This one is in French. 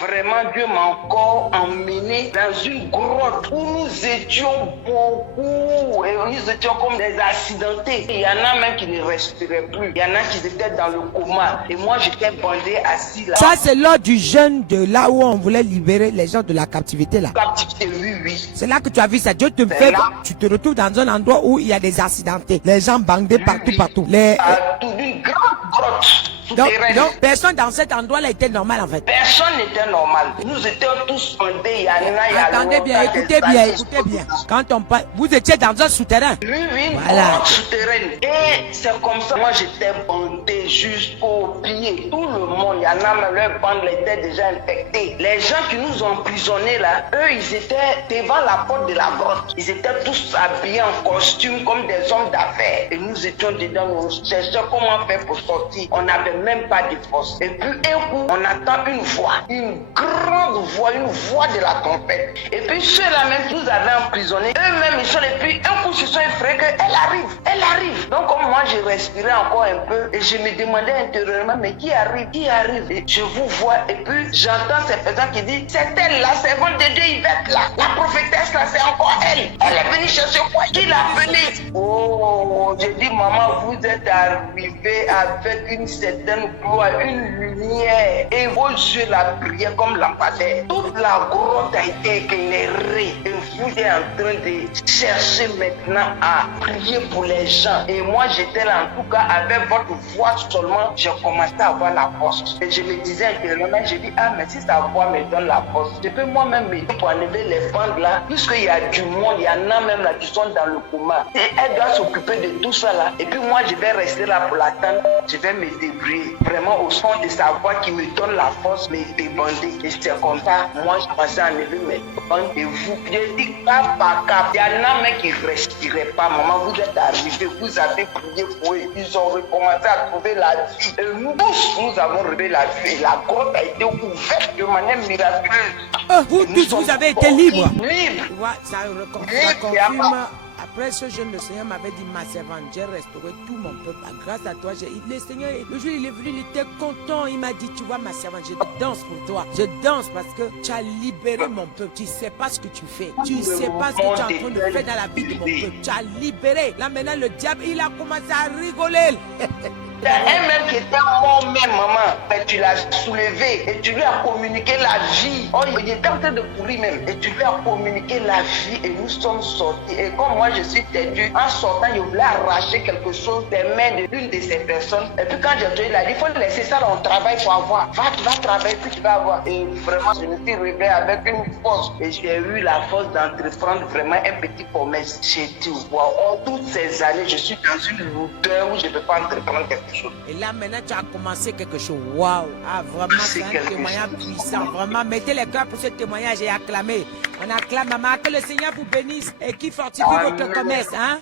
vraiment, Dieu m'a encore emmené dans une grotte où nous étions beaucoup et nous étions comme des accidentés. Il y en a même qui ne respiraient plus. Il y en a qui étaient dans le coma. Et moi, j'étais bandé assis là. Ça, c'est lors du jeûne de là où on voulait libérer les gens de la captivité là. Captivité, oui. C'est là que tu as vu ça. Dieu te fait, tu te retrouves dans un endroit où il y a des accidentés. Les gens bandés partout. Une grande grotte. Donc, personne dans cet endroit-là était normal en fait. Personne n'était normal. Nous étions tous bandés. Attendez bien, écoutez bien. Quand on parle, vous étiez dans un souterrain. Oui, voilà. Grotte souterraine. Et c'est comme ça, moi j'étais bandé jusqu'aux pieds. Tout le monde, il y en a même, leurs bandes étaient déjà infectées. Les gens qui nous ont emprisonnés là, eux, ils étaient devant la porte de la grotte. Ils étaient tous habillés en costume comme des hommes d'affaires. Et nous étions dedans, nous cherchions comment faire pour sortir. On n'avait même pas de force. Et puis un coup, on entend une voix, une grande voix, une voix de la trompette. Et puis ceux-là même qui nous avaient emprisonnés, eux-mêmes ils sont et puis un coup ils se sont effrayés qu'elle arrive. Donc comme moi je respirais encore un peu et je me demandais intérieurement mais qui arrive. Et je vous vois et puis j'entends ces personnes qui disent c'est elle la servante de Dieu Yvette là, la prophétesse là c'est encore elle. Elle est venue chercher quoi? Qui l'a venue? Oh, j'ai dit maman vous êtes arrivée avec une certaine gloire, une lumière et vos yeux la brillaient comme lampadaire. Toute la grotte a été éclairée et vous êtes en train de chercher maintenant à prier pour les gens. Et moi j'étais là en tout cas avec votre voix seulement, j'ai commencé à avoir la force. Et je me disais intérieurement, j'ai dit mais si sa voix me donne la force, je peux moi-même m'aider pour enlever les bandes là, puisqu'il y a du monde, il y en a même là qui sont dans le coma. Et elle doit s'occuper de tout ça là. Et puis moi je vais rester là pour l'attendre, je vais me débrouiller vraiment au son de sa voix qui me donne la force, me débander. Et c'est comme ça, moi je commençais à enlever mes bandes et vous, je dis cap par cap. Il y en a même qui ne respiraient pas. Maman, vous êtes arrivés, vous avez prié pour eux, ils ont recommencé à trouver la vie. Et nous tous, nous avons retrouvé la vie et la grotte a été ouverte de manière miraculeuse. Vous tous, vous avez été libres. Libre. Ça confirme. Après ce jeûne, le Seigneur m'avait dit, ma servante, j'ai restauré tout mon peuple. Grâce à toi, le Seigneur, le jour il est venu, il était content. Il m'a dit, tu vois ma servante, je danse pour toi. Je danse parce que tu as libéré mon peuple. Tu ne sais pas ce que tu fais. Tu ne sais pas ce que tu es en train de faire dans la vie de mon peuple. Tu as libéré. Là maintenant, le diable, il a commencé à rigoler. C'est elle-même qui était mort même, maman. Mais tu l'as soulevé et tu lui as communiqué la vie. Oh, il était en train de courir même. Et tu lui as communiqué la vie et nous sommes sortis. Et comme moi je suis têtu, en sortant, je voulais arracher quelque chose des mains de l'une de ces personnes. Et puis quand j'ai entendu, il a dit, il faut laisser ça, on travaille, il faut avoir. Va travailler, puis tu vas avoir. Et vraiment, je me suis réveillé avec une force. Et j'ai eu la force d'entreprendre vraiment un petit commerce. J'ai dit, wow, toutes ces années, je suis dans une lourdeur où je ne peux pas entreprendre quelque chose. Et là, maintenant, tu as commencé quelque chose. Waouh! Ah, vraiment, c'est un témoignage puissant. Vraiment, mettez les cœurs pour ce témoignage et acclamez. On acclame, maman, que le Seigneur vous bénisse et qui fortifie votre commerce. Hein?